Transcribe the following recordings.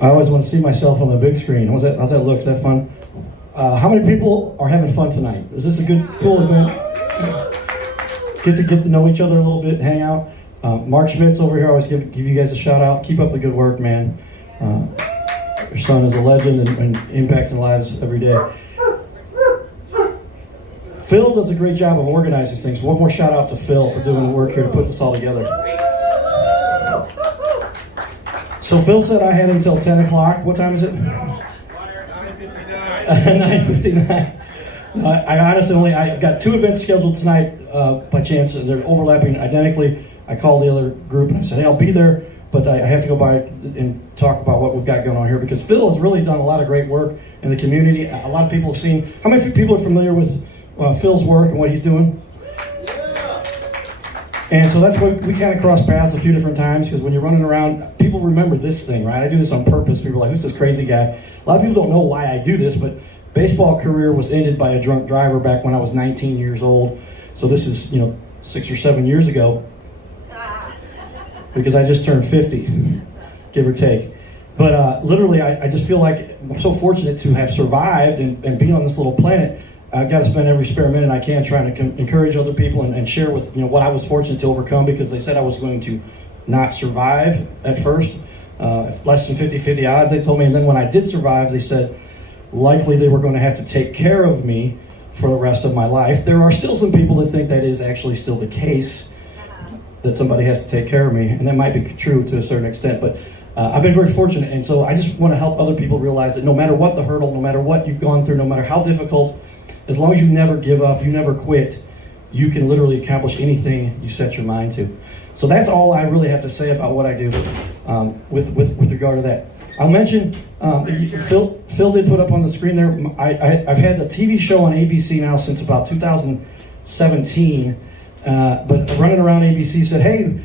I always want to see myself on the big screen. How's that look? Is that fun? How many people are having fun tonight? Is this a good, cool event? Get to know each other a little bit, hang out. Mark Schmitz over here, I always give you guys a shout out. Keep up the good work, man. Your son is a legend and impacting lives every day. Phil does a great job of organizing things. One more shout out to Phil for doing the work here to put this all together. So Phil said I had until 10 o'clock. What time is it? 9:59. I honestly I got 2 events scheduled tonight by chance. They're overlapping identically. I called the other group and I said, hey, I'll be there, but I have to go by and talk about what we've got going on here because Phil has really done a lot of great work in the community. A lot of people have seen. How many people are familiar with Phil's work and what he's doing? And so that's why we kind of crossed paths a few different times because when you're running around, people remember this thing, right? I do this on purpose. People are like, who's this crazy guy? A lot of people don't know why I do this, but baseball career was ended by a drunk driver back when I was 19 years old. So this is, 6 or 7 years ago because I just turned 50, give or take. But literally, I just feel like I'm so fortunate to have survived and be on this little planet. I've got to spend every spare minute I can trying to encourage other people and share with what I was fortunate to overcome because they said I was going to not survive at first. Less than 50-50 odds, they told me. And then when I did survive, they said likely they were going to have to take care of me for the rest of my life. There are still some people that think that is actually still the case, that somebody has to take care of me. And that might be true to a certain extent. But I've been very fortunate. And so I just want to help other people realize that no matter what the hurdle, no matter what you've gone through, no matter how difficult, as long as you never give up, you never quit, you can literally accomplish anything you set your mind to. So that's all I really have to say about what I do with regard to that. I'll mention, Phil did put up on the screen there, I've had a TV show on ABC now since about 2017, but running around ABC said, hey,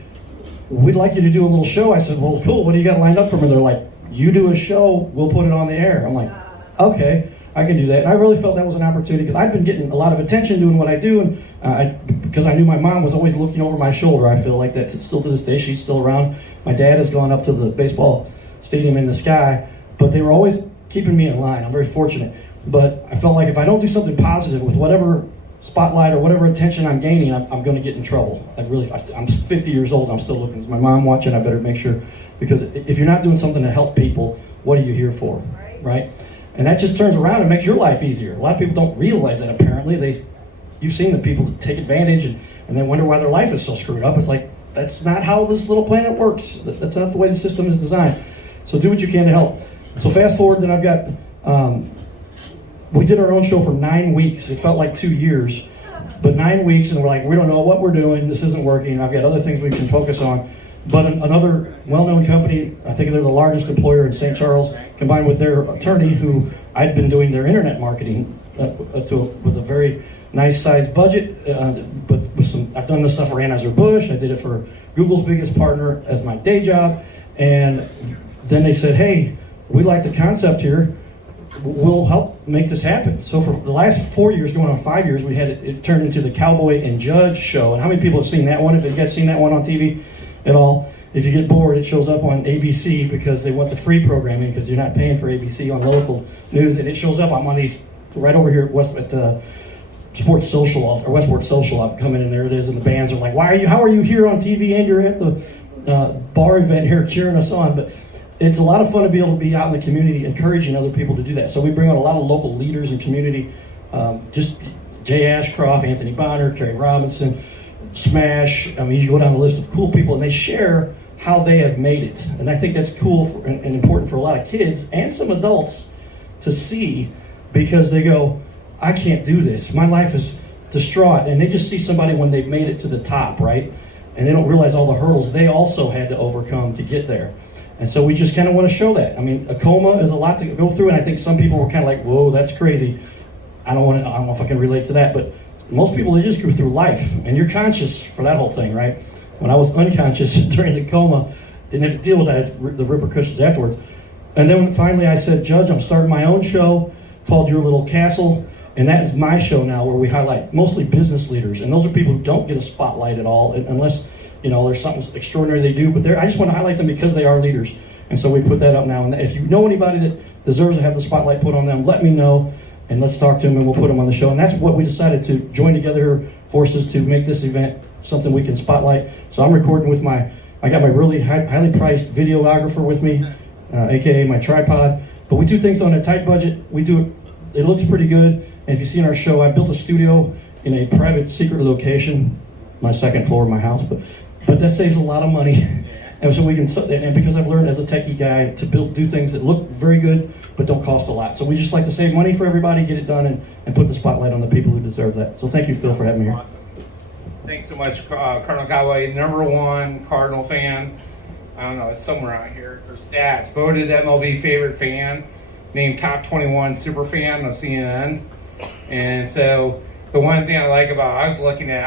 we'd like you to do a little show. I said, well, cool, what do you got lined up for me? They're like, you do a show, we'll put it on the air. I'm like, okay. I can do that. And I really felt that was an opportunity because I've been getting a lot of attention doing what I do, and because I knew my mom was always looking over my shoulder. I feel like that still to this day. She's still around. My dad has gone up to the baseball stadium in the sky, but they were always keeping me in line. I'm very fortunate. But I felt like if I don't do something positive with whatever spotlight or whatever attention I'm gaining, I'm going to get in trouble. I'm 50 years old. I'm still looking. Is my mom watching? I better make sure, because if you're not doing something to help people, what are you here for, right? And that just turns around and makes your life easier. A lot of people don't realize that apparently. You've seen the people that take advantage and then wonder why their life is so screwed up. It's like, that's not how this little planet works. That's not the way the system is designed. So do what you can to help. So fast forward, then I've got, we did our own show for 9 weeks. It felt like 2 years, but 9 weeks, and we're like, we don't know what we're doing. This isn't working. I've got other things we can focus on. But another well-known company, I think they're the largest employer in St. Charles, combined with their attorney, who I'd been doing their internet marketing with a very nice-sized budget. But I've done this stuff for Anheuser-Busch. I did it for Google's biggest partner as my day job. And then they said, hey, we like the concept here. We'll help make this happen. So for the last 4 years, going on 5 years, we had it turned into the Cowboy and Judge show. And how many people have seen that one? Have you guys seen that one on TV? At all. If you get bored, it shows up on ABC because they want the free programming because you're not paying for ABC on local news, and it shows up. I'm on these right over here at Westport Social. I'm coming in, there it is, and the bands are like, how are you here on TV and you're at the bar event here cheering us on? But it's a lot of fun to be able to be out in the community encouraging other people to do that. So we bring out a lot of local leaders in community, just Jay Ashcroft, Anthony Bonner, Kerry Robinson, Smash. I mean, you go down the list of cool people, and they share how they have made it. And I think that's cool and important for a lot of kids and some adults to see, because they go, I can't do this. My life is distraught. And they just see somebody when they've made it to the top, right? And they don't realize all the hurdles they also had to overcome to get there. And so we just kind of want to show that. I mean, a coma is a lot to go through, and I think some people were kind of like, whoa, that's crazy. I don't know if I can relate to that, but most people, they just go through life, and you're conscious for that whole thing, right? When I was unconscious during the coma, didn't have to deal with the repercussions afterwards. And then finally I said, Judge, I'm starting my own show called Your Little Castle, and that is my show now, where we highlight mostly business leaders, and those are people who don't get a spotlight at all, unless there's something extraordinary they do, but I just want to highlight them because they are leaders. And so we put that up now. And if you know anybody that deserves to have the spotlight put on them, let me know, and let's talk to them, and we'll put them on the show. And that's what we decided to join together forces to make this event something we can spotlight. So I'm recording with I got my really highly priced videographer with me, aka my tripod. But we do things on a tight budget. We do it looks pretty good. And if you see in our show, I built a studio in a private, secret location, my second floor of my house. But that saves a lot of money. And so we can, and because I've learned as a techie guy to do things that look very good, but don't cost a lot. So we just like to save money for everybody, get it done, and put the spotlight on the people who deserve that. So thank you, Phil, for having me here. Awesome. Thanks so much, Cardinal Cowboy, #1 Cardinal fan. I don't know, it's somewhere out here. For stats, voted MLB favorite fan, named top 21 super fan of CNN. And so the one thing I like about, I was looking at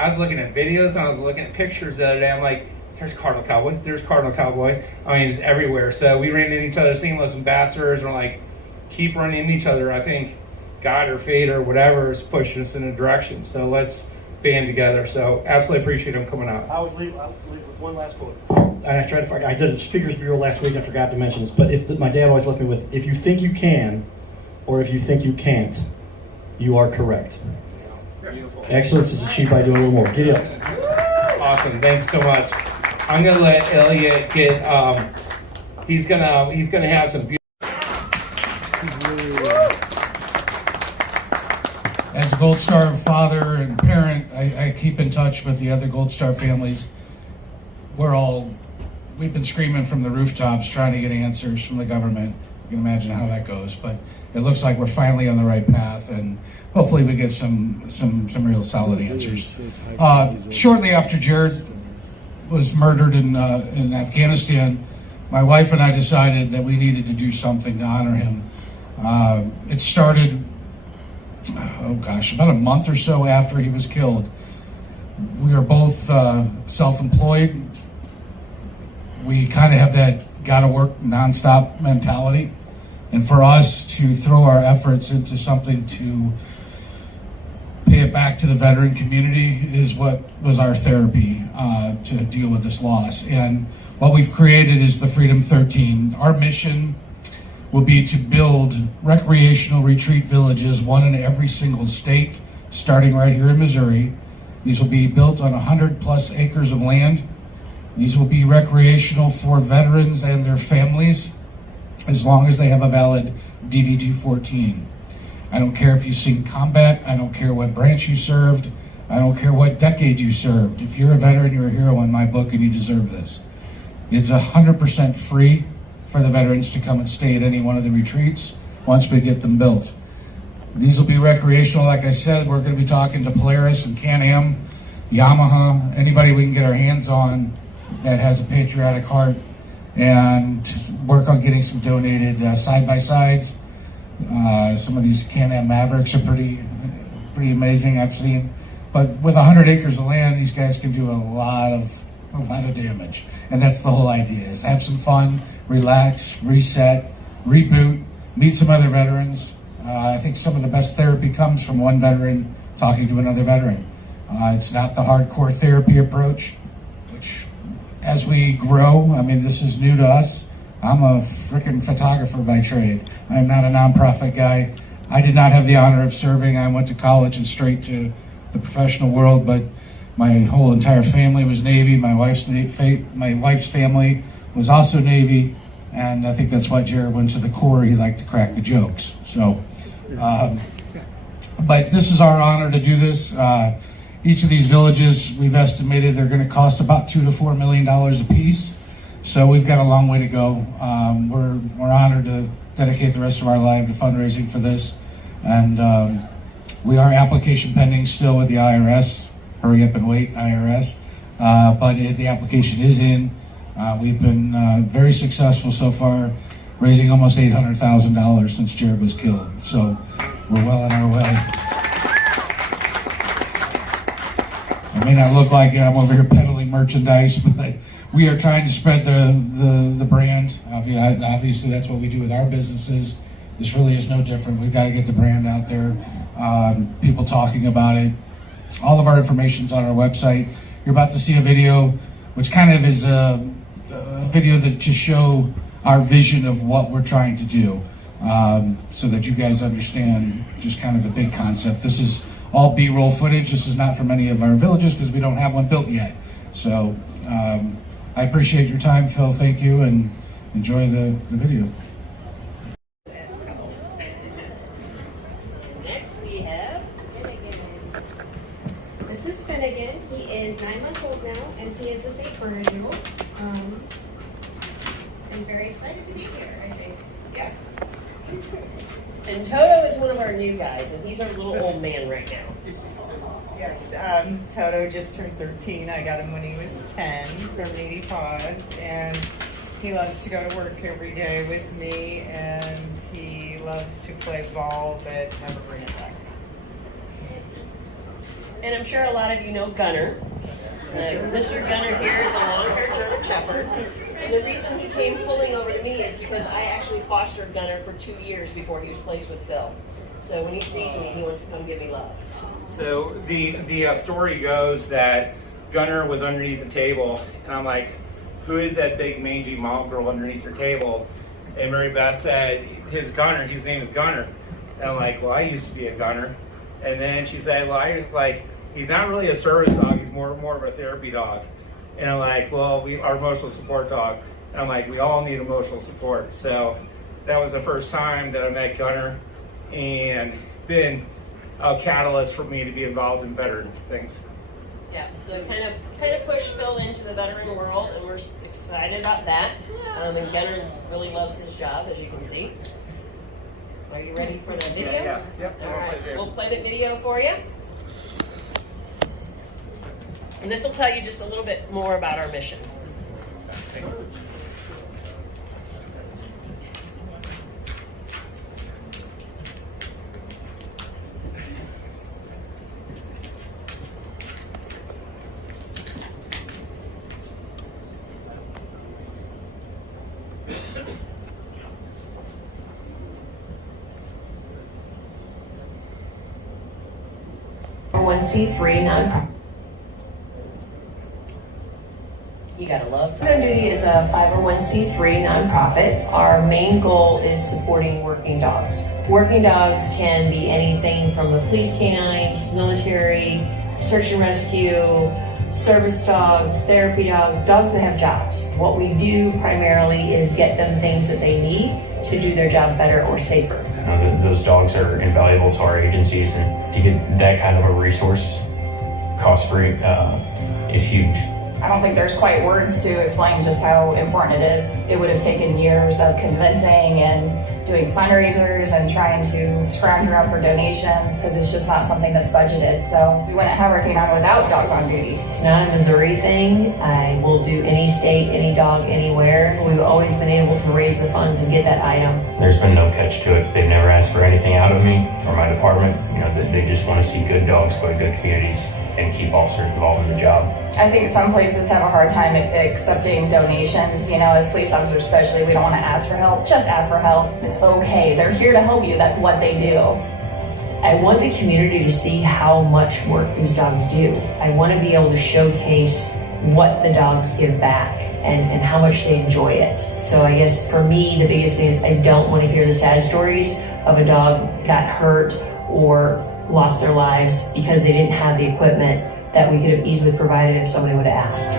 videos, and I was looking at pictures the other day. I'm like, there's Cardinal Cowboy, there's Cardinal Cowboy. I mean, it's everywhere. So we ran into each other, St. Louis ambassadors, and we're like, keep running into each other. I think God or fate or whatever is pushing us in a direction. So let's band together. So absolutely appreciate them coming out. I'll leave with one last quote. I tried to forget. I did a speakers bureau last week and I forgot to mention this. But my dad always left me with, if you think you can, or if you think you can't, you are correct. Beautiful. Excellence is achieved by doing a little more. Get up. Awesome. Thanks so much. I'm gonna let Elliot get. He's gonna have some. As a Gold Star father and parent, I keep in touch with the other Gold Star families. We've been screaming from the rooftops trying to get answers from the government. You can imagine how that goes, but it looks like we're finally on the right path, and hopefully we get some real solid answers. Shortly after Jared was murdered in Afghanistan, my wife and I decided that we needed to do something to honor him. It started, about a month or so after he was killed. We are both self-employed. We kind of have that gotta work nonstop mentality. And for us to throw our efforts into something to pay it back to the veteran community is what was our therapy to deal with this loss. And what we've created is the Freedom 13. Our mission will be to build recreational retreat villages, one in every single state, starting right here in Missouri. These will be built on 100+ acres of land. These will be recreational for veterans and their families, as long as they have a valid DDG-14. I don't care if you've seen combat, I don't care what branch you served, I don't care what decade you served. If you're a veteran, you're a hero in my book, and you deserve this. It's 100% free for the veterans to come and stay at any one of the retreats once we get them built. These will be recreational, like I said. We're going to be talking to Polaris and Can-Am, Yamaha, anybody we can get our hands on that has a patriotic heart, and work on getting some donated side-by-sides. Some of these Can-Am Mavericks are pretty amazing, I've seen. But with 100 acres of land, these guys can do a lot of damage. And that's the whole idea, is have some fun, relax, reset, reboot, meet some other veterans. I think some of the best therapy comes from one veteran talking to another veteran. It's not the hardcore therapy approach, which as we grow, I mean, this is new to us. I'm a freaking photographer by trade. I'm not a nonprofit guy. I did not have the honor of serving. I went to college and straight to the professional world, but my whole entire family was Navy. My wife's family was also Navy, and I think that's why Jared went to the Corps. He liked to crack the jokes. So, but this is our honor to do this. Each of these villages, we've estimated they're going to cost about $2 to $4 million a piece. So we've got a long way to go. We're honored to dedicate the rest of our life to fundraising for this, and we are application pending still with the IRS. Hurry up and wait, IRS. But the application is in. We've been very successful so far, raising almost $800,000 since Jared was killed. So we're well on our way. I may not look like I'm over here peddling merchandise, but we are trying to spread the brand. Obviously, that's what we do with our businesses. This really is no different. We've got to get the brand out there, people talking about it. All of our information's on our website. You're about to see a video, which kind of is a video that just show our vision of what we're trying to do, so that you guys understand just kind of the big concept. This is all B-roll footage. This is not from any of our villages because we don't have one built yet. So I appreciate your time, Phil. Thank you, and enjoy the video. Next we have, this is Finnegan. He is 9 months old now, and he is a St. Bernardino. I'm very excited to be here, I think. Yeah. And Toto is one of our new guys, and he's our little old man right now. Yes, Toto just turned 13. I got him when he was 10 from Needy Paws, and he loves to go to work every day with me, and he loves to play ball, but never bring it back. And I'm sure a lot of you know Gunner. Mr. Gunner here is a long-haired German Shepherd. And the reason he came pulling over to me is because I actually fostered Gunner for 2 years before he was placed with Phil. So when he sees me, he wants to come give me love. So the story goes that Gunner was underneath the table, and I'm like, who is that big mangy mom girl underneath your table? And Mary Beth said, his name is Gunner. And I'm like, well, I used to be a gunner. And then she said, well, he's not really a service dog, he's more of a therapy dog. And I'm like, well, we are emotional support dog. And I'm like, we all need emotional support. So that was the first time that I met Gunner, and been a catalyst for me to be involved in veterans things. Yeah, so it kind of pushed Phil into the veteran world, and we're excited about that. And Gunner really loves his job, as you can see. Are you ready for the video? Yeah. Yep. All right, we'll play the video for you. And this will tell you just a little bit more about our mission. C3 nonprofit. You gotta love Dogs on Duty is a 501c3 nonprofit. Our main goal is supporting working dogs. Working dogs can be anything from the police canines, military, search and rescue, service dogs, therapy dogs, dogs that have jobs. What we do primarily is get them things that they need to do their job better or safer. Those dogs are invaluable to our agencies, and to get that kind of a resource cost-free is huge. I don't think there's quite words to explain just how important it is. It would have taken years of convincing and doing fundraisers and trying to scrounge around for donations because it's just not something that's budgeted. So we wouldn't have our canine without Dogs on Duty. It's not a Missouri thing. I will do any state, any dog, anywhere. We've always been able to raise the funds and get that item. There's been no catch to it. They've never asked for anything out of me or my department. You know, they just want to see good dogs go to good communities and keep officers involved in the job. I think some places have a hard time accepting donations. You know, as police officers especially, we don't want to ask for help. Just ask for help. It's okay. They're here to help you. That's what they do. I want the community to see how much work these dogs do. I want to be able to showcase what the dogs give back and how much they enjoy it. So I guess for me, the biggest thing is I don't want to hear the sad stories of a dog got hurt or lost their lives because they didn't have the equipment that we could have easily provided if somebody would have asked.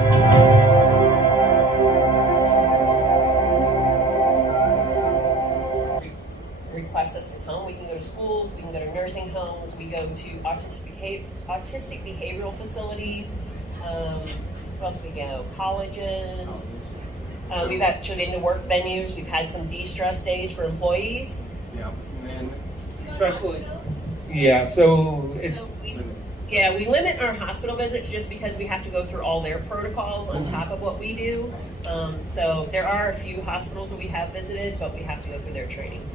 Request us to come. We can go to schools, we can go to nursing homes, we go to autistic behavioral facilities. Where else do we go? Colleges. We've actually been to work venues. We've had some de-stress days for employees. Yeah, and especially. Yeah, so it's. We limit our hospital visits just because we have to go through all their protocols on top of what we do. So there are a few hospitals that we have visited, but we have to go through their training.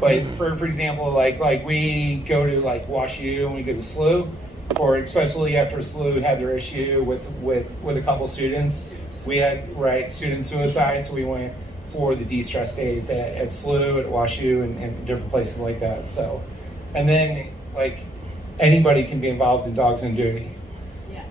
But for example, like we go to like Wash U and we go to SLU, or especially after SLU had their issue with a couple students, we had student suicide, so we went for the de-stress days at SLU, at Wash U, and different places like that. So, and then like anybody can be involved in Dogs on Duty. Yeah.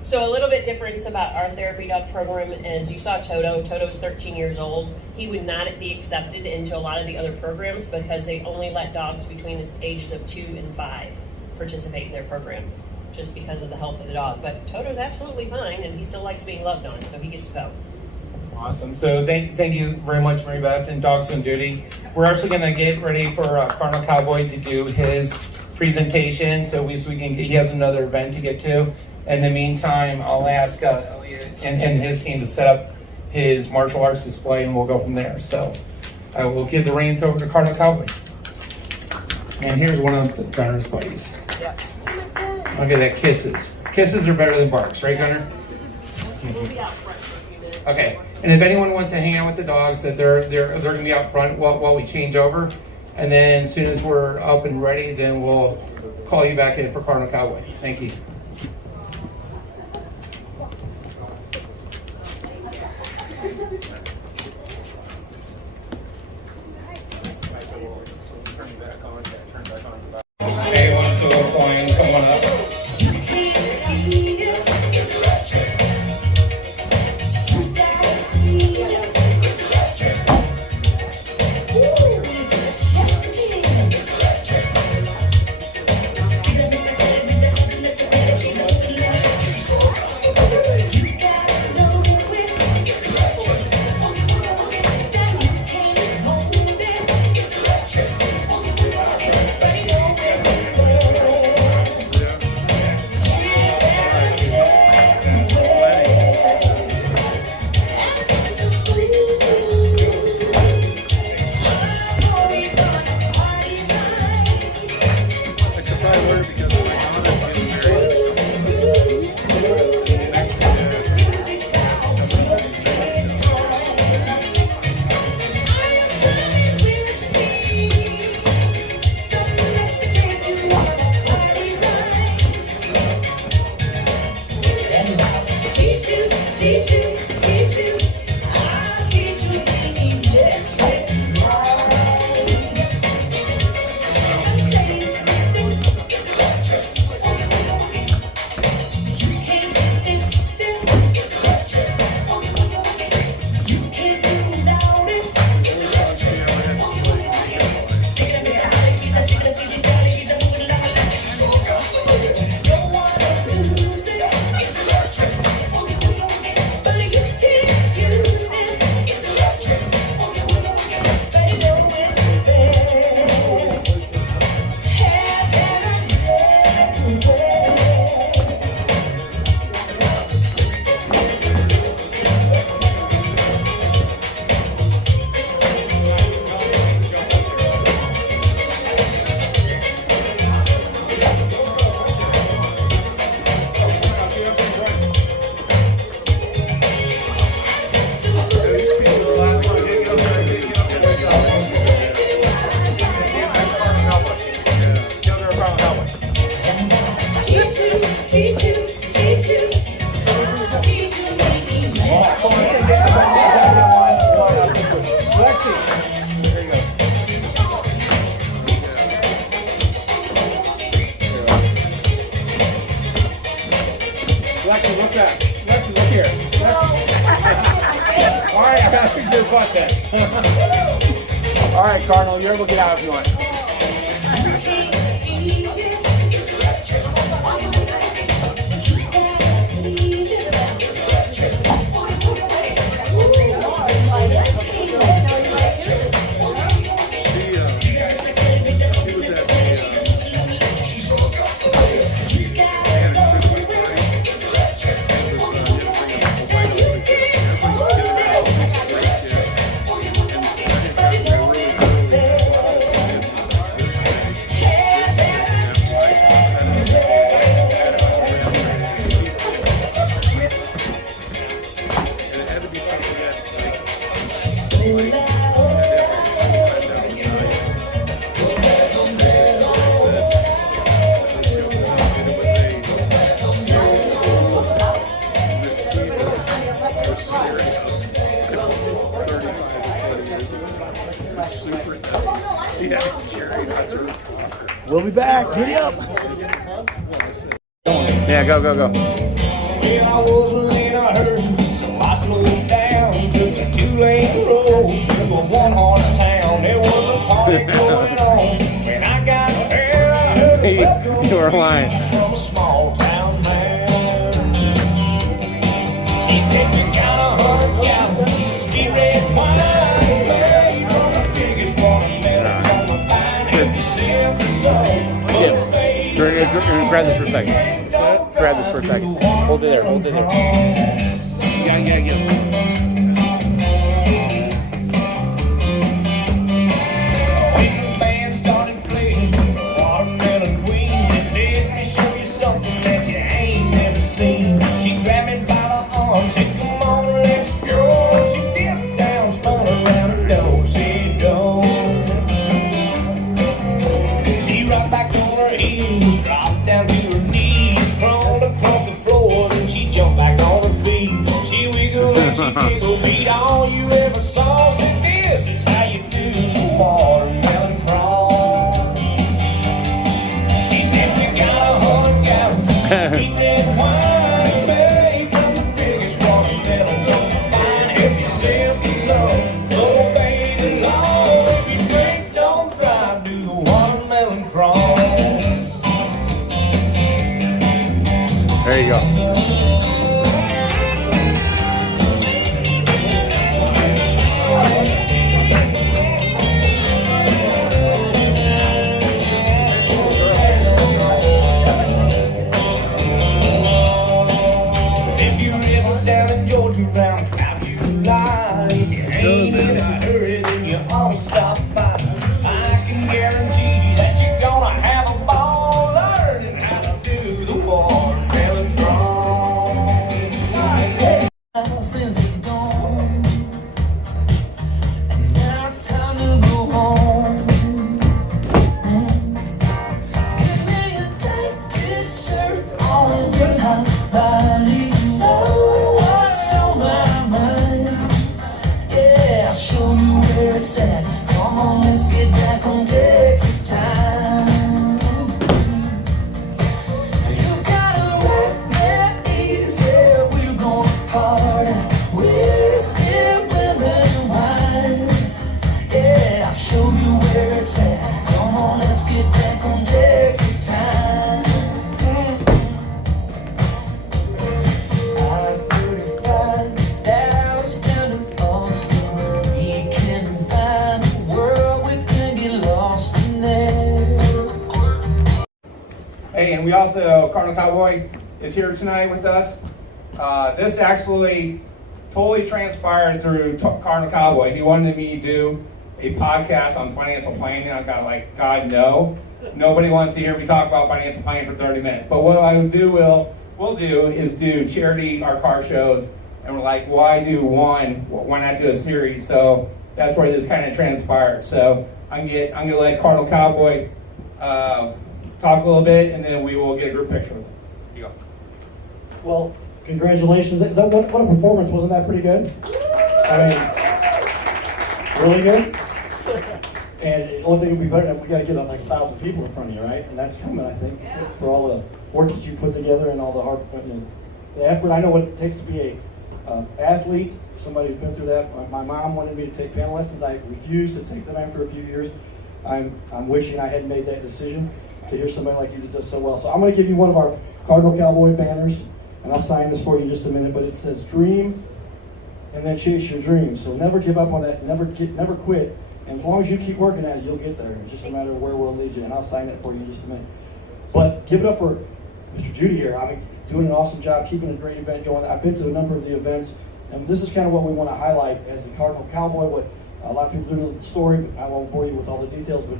So a little bit difference about our therapy dog program is you saw Toto. Toto's 13 years old. He would not be accepted into a lot of the other programs because they only let dogs between the ages of 2 and 5 participate in their program just because of the health of the dog. But Toto's absolutely fine and he still likes being loved on, so he gets to go. Awesome. So thank you very much, Mary Beth and Dogs on Duty. We're actually going to get ready for Cardinal Cowboy to do his presentation, so he has another event to get to. In the meantime, I'll ask Elliot and his team to set up his martial arts display, and we'll go from there. So I will give the reins over to Cardinal Cowboy. And here's one of the Gunner's buddies. Yep. Look at that, kisses. Kisses are better than barks, right, Gunner? We'll be out front for a few minutes. Okay. And if anyone wants to hang out with the dogs, that they're going to be out front while we change over. And then as soon as we're up and ready, then we'll call you back in for Cardinal Cowboy. Thank you. Hey, wants to go flying? Come on up. Lexi, what's that? Lexi, look here. Lexi. All right, I gotta fix your butt then. All right, Cardinal, you're able to get out if you want. We'll be back. Giddy up. Yeah, go. Well, I was in a hurry, so I slowed down. Took a 2-lane road through a one-horse town. There was a party going on. When I got there, I heard a welcome You were lying. from a small town man. He said, "You got 100 gallons of sweet red wine, made from the biggest watermelons on the vine. Have yourself a soul." Yeah. Grab this for a second. Grab this for a second. Hold it there. Hold it there. Yeah. When the band started playing Watermelon Queens, it let me show you something that you ain't never seen. She grabbed me by the arm, said, "Come on, let's go." She dipped down, spun around her door, said, "Go." She rocked back on her heels, dropped down to her knees, crawled across the floor, then she jumped back on her feet. She wiggled and she jiggled, beat all you ever saw. Said, "This is how you do the watermelon crawl." She said, "We got 100 gallons of sweet red wine, made from the biggest watermelons on the vine. If you sip the sun, go bathe the lawn. If you drink, don't drive, do the watermelon crawl." There you go. If you live down in Georgia round South July, if you ain't in a hurry, then you ought to stop by. I can guarantee that you're gonna have a ball learning how to do the watermelon crawl. Since it's gone, and now it's time to go home. Give me a tight t-shirt on your hot body. Oh, what's on my mind? Yeah, I'll show you where it's at. Come on, let's get back on Texas time. You gotta rock that easy. We're gonna party. Whiskey, women, and wine. Yeah, I'll show you where it's at. Come on, let's get back on Texas time. I-35, Dallas down to Austin. We can find a world we can get lost in there. Hey, and we also, Cardinal Cowboy is here tonight with us. This actually totally transpired through Cardinal Cowboy. He wanted me to do a podcast on financial planning. I got like, God, no. Nobody wants to hear me talk about financial planning for 30 minutes. But what I will do is do charity, our car shows, and we're like, why do one? Why not do a series? So that's where this kind of transpired. So I'm gonna let Cardinal Cowboy talk a little bit, and then we will get a group picture. Here you go. Well, congratulations. What a performance. Wasn't that pretty good? I mean, really good? And the only thing would be better than we got to get like 1,000 people in front of you, right? And that's coming, I think, for all the work that you put together and all the hard the effort. I know what it takes to be a athlete, somebody who's been through that. My mom wanted me to take piano lessons. I refused to take them after a few years. I'm wishing I hadn't made that decision to hear somebody like you that does so well. So I'm going to give you one of our Cardinal Cowboy banners, and I'll sign this for you in just a minute. But it says "Dream and then chase your dreams." So never give up on that. Never quit. And as long as you keep working at it, you'll get there. It's just a matter of where we'll lead you. And I'll sign it for you in just a minute. But give it up for Mr. Judy here. I mean, doing an awesome job, keeping a great event going. I've been to a number of the events, and this is kind of what we want to highlight as the Cardinal Cowboy. What a lot of people do know the story, but I won't bore you with all the details. But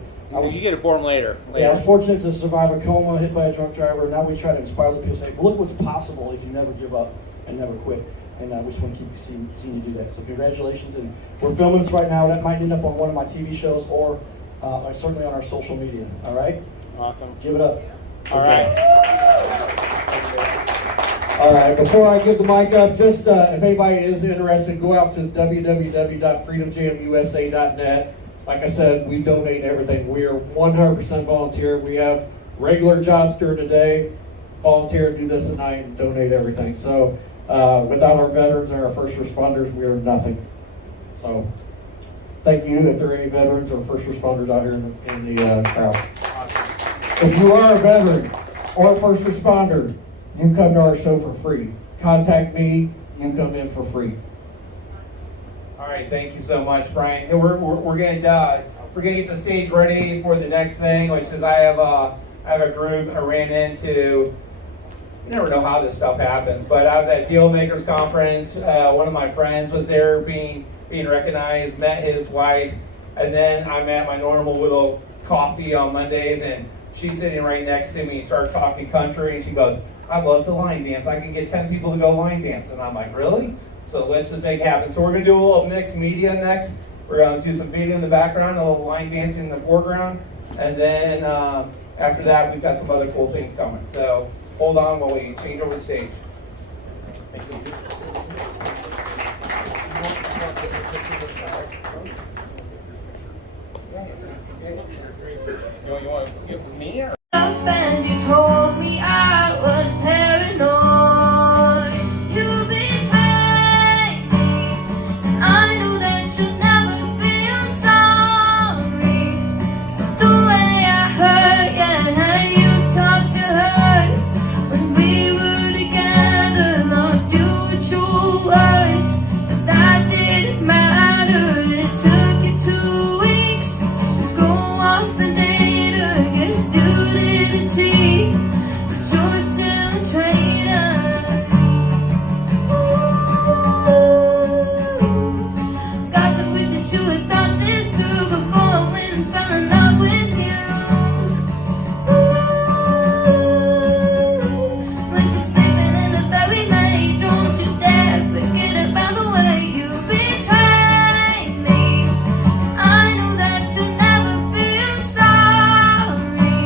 You get it for him later. Yeah, I was fortunate to survive a coma, hit by a drunk driver. Now we try to inspire the people, say, well, look what's possible if you never give up and never quit. And we just want to keep seeing you do that. So congratulations. And we're filming this right now. That might end up on one of my TV shows or certainly on our social media. All right? Awesome. Give it up. All right. All right, before I give the mic up, just if anybody is interested, go out to www.freedomjamusa.net. Like I said, we donate everything. We are 100% volunteer. We have regular jobs during the day, volunteer and do this at night and donate everything. So without our veterans and our first responders, we are nothing. So thank you if there are any veterans or first responders out here in the crowd. If you are a veteran or a first responder, you come to our show for free. Contact me, you come in for free. All right, thank you so much, Brian. We're gonna get the stage ready for the next thing, which is I have a group I ran into. You never know how this stuff happens, but I was at Deal Makers Conference. One of my friends was there being recognized, met his wife, and then I'm at my normal little coffee on Mondays, and she's sitting right next to me, started talking country, and she goes, I love to line dance. I can get 10 people to go line dance. And I'm like, really? So let's just make it happen. So we're going to do a little mixed media next. We're going to do some video in the background, a little line dancing in the foreground. And then after that, we've got some other cool things coming. So hold on while we change over the stage. Thank you. You want to get with me? Or? And you told me I was paranoid. You betrayed me, and I knew that you'd never feel sorry for the way I hurt. Yeah, you talked to her when we were together, loved you with your words, but that didn't matter. It took you 2 weeks to go off and date her. Guess you didn't cheat, but you're still a traitor. Gosh, I wish that you had thought this through before I went and fell in love with you. When she's sleeping in the bed we made, don't you dare forget about the way you betrayed me. And I know that you never feel sorry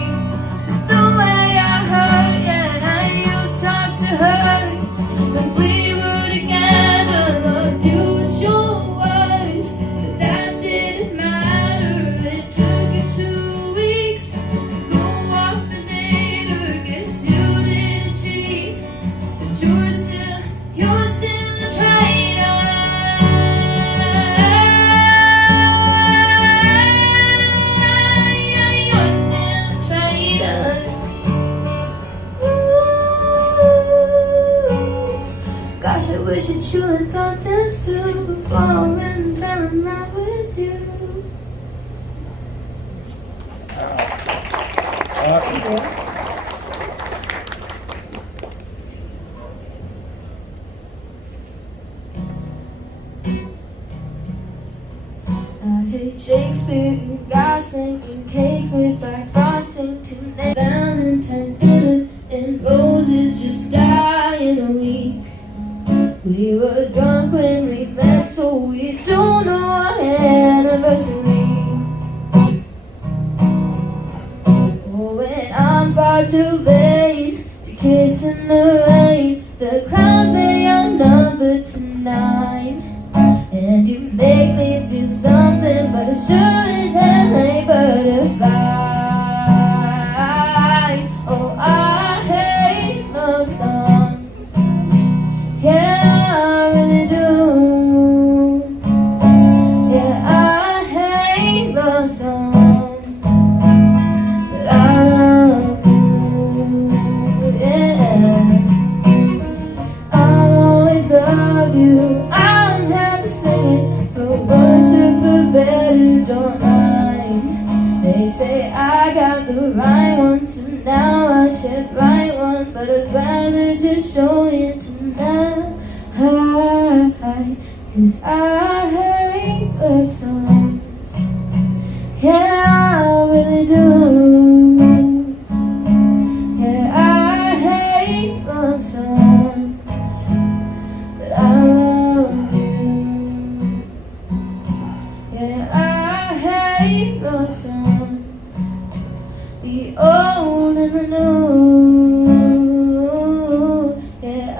for the way I hurt. Yeah, you talked to her when we were together, loved you with your words, but that didn't matter. It took you 2 weeks to go off and date her. Guess you didn't cheat, but you're still a traitor. Yeah, you're still a traitor. Gosh, I wish that you had thought this through before I went and fell in love with you. I hate Shakespeare and Gosling and cakes with black frosting tonight. Valentine's dinner and roses just die in a week. We were drunk when we met, so we don't know our anniversary. Oh, when I'm far too vain to kiss in the rain, the clouds they outnumber tonight. And you make me feel something, but it sure as hell ain't butterfly. Oh, I hate love songs. Yeah, I really do. Yeah, I hate love songs, but I love you. Yeah, I'll always love you. I don't have to sing it, for worse or for better, don't mind. They say I got the right one, so now I should write one, but I'd rather just show it tonight. 'Cause I hate love songs. Yeah, I really do. Yeah, I hate love songs, but I love you. Yeah, I hate love songs, the old and the new. Yeah,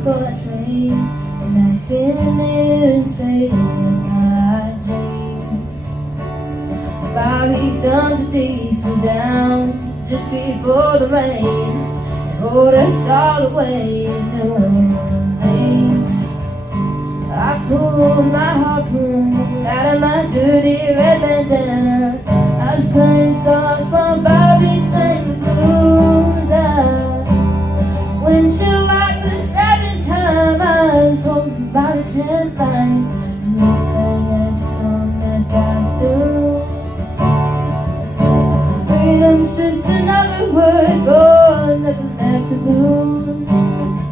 waiting for a train, and I spin near as faded as my jeans. Bobby dumped the diesel down just before the rain and rode us all the way to New Orleans. I pulled my harpoon out of my dirty red bandana. I was playing soft while Bobby sang the blues. Windshield wipers stabbing time. I was holding Bobby's hand line, and we sang that song that died through. Freedom's just another word for nothing left to lose.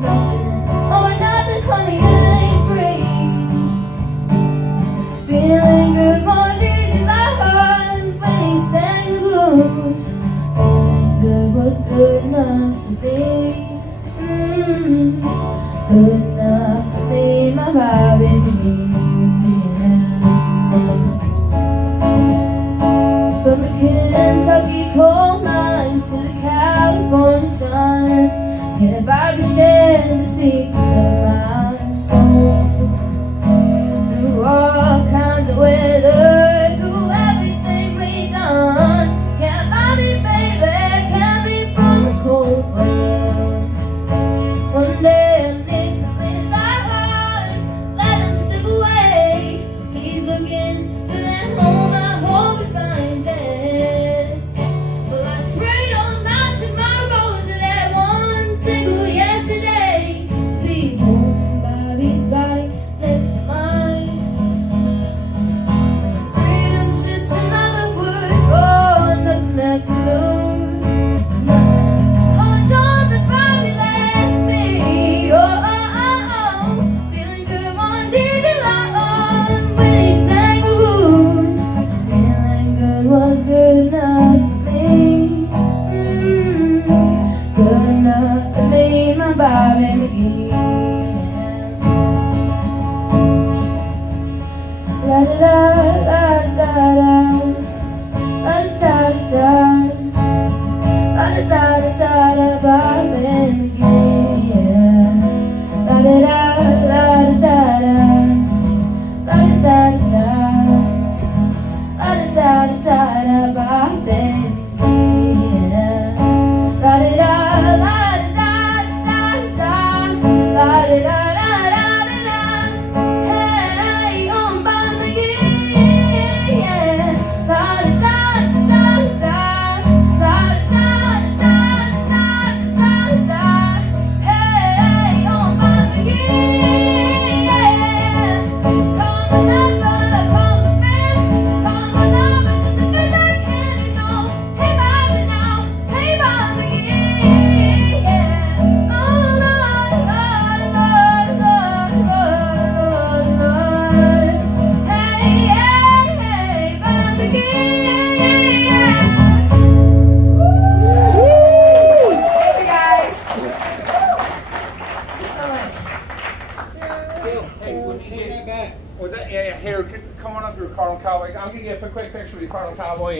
Nothing, oh nothing, honey, that ain't free. Feeling good was easy by heart when he sang the blues. Feeling good was good enough for me. Good enough for me, my Bobby McGee. From the Kentucky coal mines to the California sun, yeah, Bobby shared the secrets of my soul. Through all kinds of weather, through everything we've done, yeah, Bobby, baby, can be from the cold world. One day I'll miss something that's that hard, let him slip away. He's looking for that home, I hope he finds it. Well, I trade all my tomorrows for that one single yesterday, to be holding Bobby's body next to mine. Freedom's just another word for nothing left to lose. Nothing. Oh, it's all that Bobby left me. Oh. Feeling good was easy like when he sang the blues. Feeling good was good enough for me. Good enough for me, my Bobby McGee. La da da da da da da da da da da da da da Bobby McGee. La da da da da da da da da da da da Bobby McGee. La da da da da da da da da da. Hey, on Bobby McGee, yeah. La da da da da la da da da da da. Hey, on Bobby McGee, yeah. Call my number, call my man, call my number just as best I can, you know. Hey Bobby now, hey Bobby McGee, yeah. Oh Lord, Lord, Lord, Lord, Lord, Lord. Hey, hey, hey, Bobby McGee, yeah. Thank you guys. Thank you so much. Hey, let me get that back. Yeah, here, come on up here, Cardinal Cowboy. I'm gonna get a quick picture with you, Cardinal Cowboy.